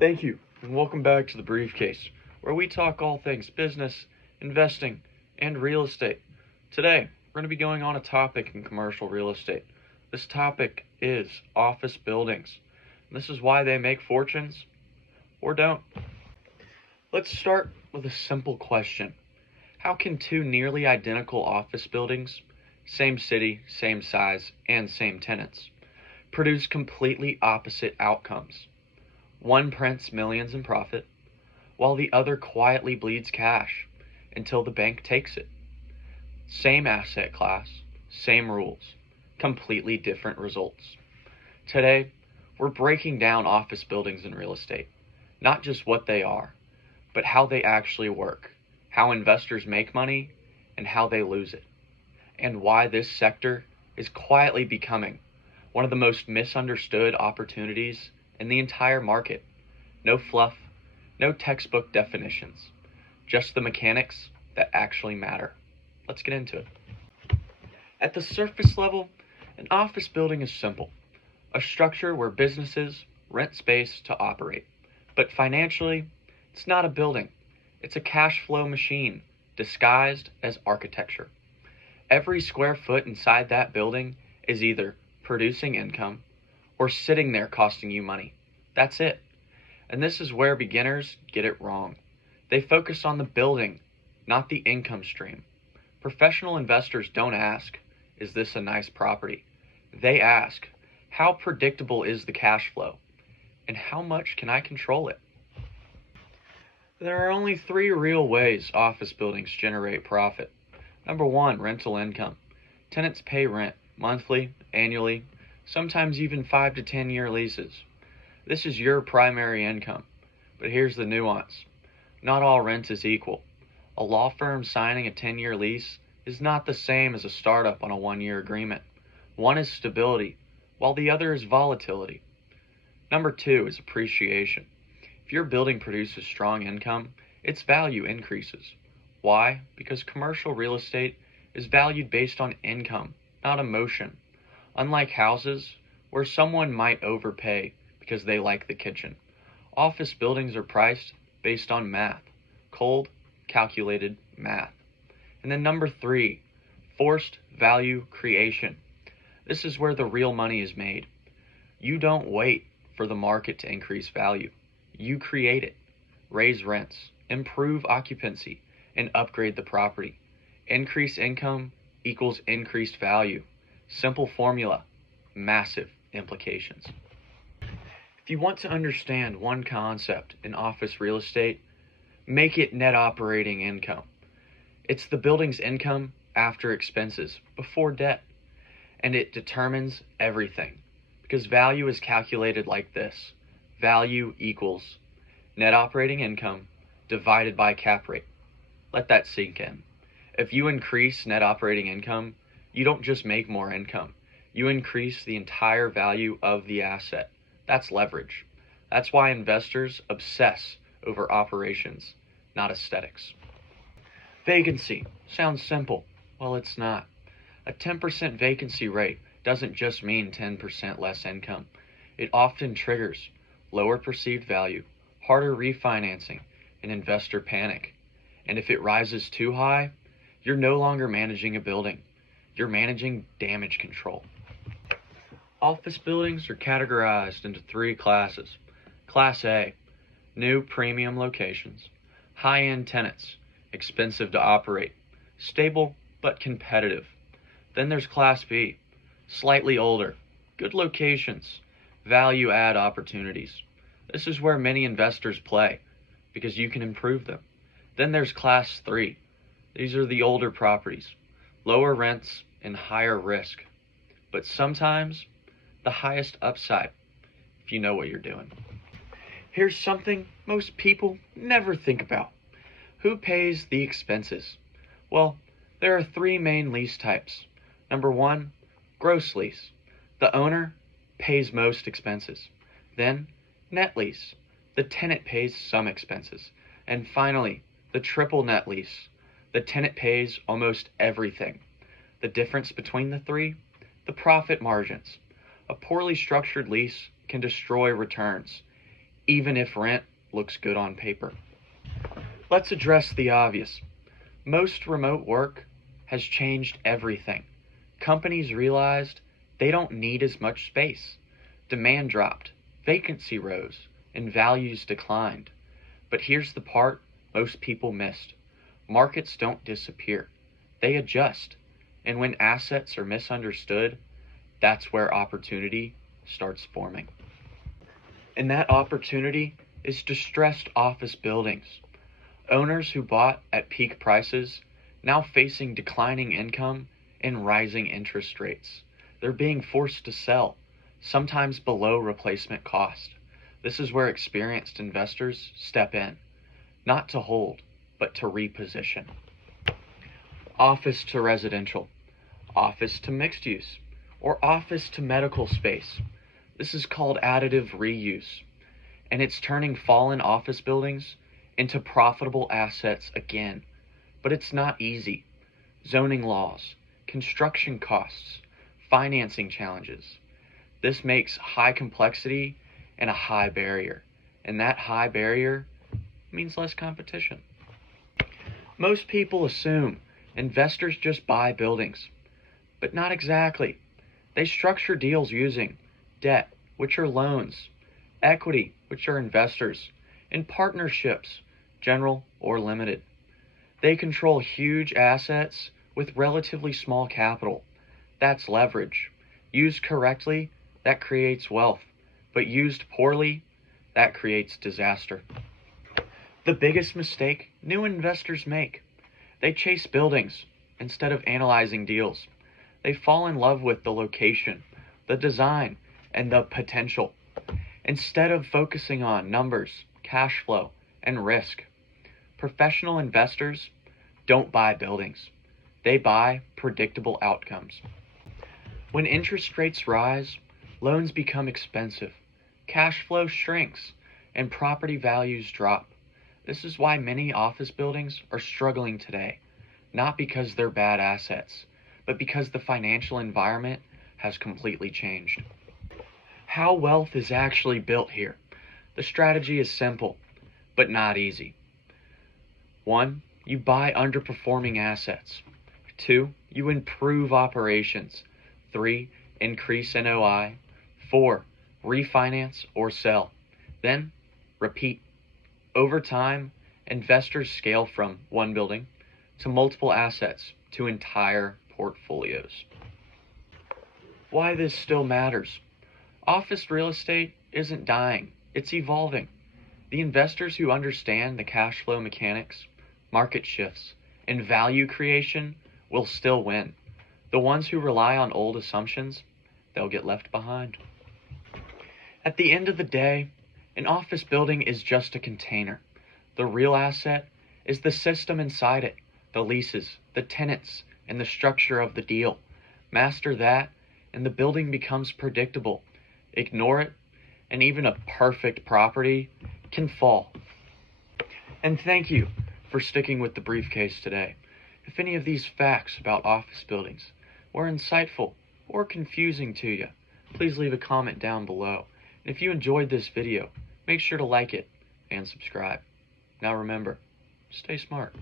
Thank you, and welcome back to the Briefcase, where we talk all things business, investing, and real estate. Today, we're going to be going on a topic in commercial real estate. This topic is office buildings. This is why they make fortunes or don't. Let's start with a simple question. How can two nearly identical office buildings, same city, same size, and same tenants, produce completely opposite outcomes? One prints millions in profit, while the other quietly bleeds cash until the bank takes it. Same asset class, same rules, completely different results. Today, we're breaking down office buildings in real estate, not just what they are, but how they actually work, how investors make money, and how they lose it, and why this sector is quietly becoming one of the most misunderstood opportunities in the entire market. No fluff, no textbook definitions, just the mechanics that actually matter. Let's get into it. At the surface level, an office building is simple, a structure where businesses rent space to operate. But financially, it's not a building, it's a cash flow machine disguised as architecture. Every square foot inside that building is either producing income or sitting there costing you money. That's it. And this is where beginners get it wrong. They focus on the building, not the income stream. Professional investors don't ask, is this a nice property? They ask, how predictable is the cash flow? And how much can I control it? There are only three real ways office buildings generate profit. Number one, rental income. Tenants pay rent monthly, annually, sometimes even 5 to 10 year leases. This is your primary income. But here's the nuance. Not all rent is equal. A law firm signing a 10-year lease is not the same as a startup on a 1-year agreement. One is stability, while the other is volatility. Number two is appreciation. If your building produces strong income, its value increases. Why? Because commercial real estate is valued based on income, not emotion. Unlike houses, where someone might overpay because they like the kitchen, office buildings are priced based on math, cold, calculated math. And then number three, forced value creation. This is where the real money is made. You don't wait for the market to increase value. You create it. Raise rents, improve occupancy, and upgrade the property. Increase income equals increased value. Simple formula, massive implications. If you want to understand one concept in office real estate, make it net operating income. It's the building's income after expenses, before debt, and it determines everything because value is calculated like this. Value equals net operating income divided by cap rate. Let that sink in. If you increase net operating income, you don't just make more income. You increase the entire value of the asset. That's leverage. That's why investors obsess over operations, not aesthetics. Vacancy sounds simple. Well, it's not. A 10% vacancy rate doesn't just mean 10% less income. It often triggers lower perceived value, harder refinancing, and investor panic. And if it rises too high, you're no longer managing a building. You're managing damage control. Office buildings are categorized into three classes. Class A, new premium locations, high-end tenants, expensive to operate, stable but competitive. Then there's Class B, slightly older, good locations, value-add opportunities. This is where many investors play because you can improve them. Then there's Class 3. These are the older properties, lower rents and higher risk, but sometimes the highest upside if you know what you're doing. Here's something most people never think about. Who pays the expenses? Well, there are three main lease types. Number one, gross lease. The owner pays most expenses. Then, net lease. The tenant pays some expenses. And finally, the triple net lease. The tenant pays almost everything. The difference between the three? The profit margins. A poorly structured lease can destroy returns. even if rent looks good on paper. Let's address the obvious. Most remote work has changed everything. Companies realized they don't need as much space. Demand dropped, vacancy rose, and values declined. But here's the part most people missed. Markets don't disappear. They adjust. And when assets are misunderstood, that's where opportunity starts forming. And that opportunity is distressed office buildings. Owners who bought at peak prices now facing declining income and rising interest rates. They're being forced to sell, sometimes below replacement cost. This is where experienced investors step in, not to hold, but to reposition. Office to residential, office to mixed use, or office to medical space. This is called additive reuse, and it's turning fallen office buildings into profitable assets again. But it's not easy. Zoning laws, construction costs, financing challenges. This makes high complexity and a high barrier, and that high barrier means less competition. Most people assume investors just buy buildings, but not exactly. They structure deals using debt, which are loans, equity, which are investors, and partnerships, general or limited. They control huge assets with relatively small capital. That's leverage. Used correctly, that creates wealth, but used poorly, that creates disaster. The biggest mistake new investors make: they chase buildings instead of analyzing deals. They fall in love with the location, the design, and the potential, instead of focusing on numbers, cash flow, and risk. Professional investors don't buy buildings. They buy predictable outcomes. When interest rates rise, loans become expensive, cash flow shrinks, and property values drop. This is why many office buildings are struggling today, not because they're bad assets, but because the financial environment has completely changed. How wealth is actually built here. The strategy is simple, but not easy. 1. You buy underperforming assets. 2. You improve operations. 3. Increase NOI. 4. Refinance or sell. Then, repeat. Over time, investors scale from one building to multiple assets to entire portfolios. Why this still matters. Office real estate isn't dying, it's evolving. The investors who understand the cash flow mechanics, market shifts, and value creation will still win. The ones who rely on old assumptions, they'll get left behind. At the end of the day, an office building is just a container. The real asset is the system inside it, the leases, the tenants, and the structure of the deal. Master that, and the building becomes predictable. Ignore it, and even a perfect property can fall. And thank you for sticking with the briefcase today. If any of these facts about office buildings were insightful or confusing to you, please leave a comment down below. And if you enjoyed this video, make sure to like it and subscribe. Now remember, stay smart.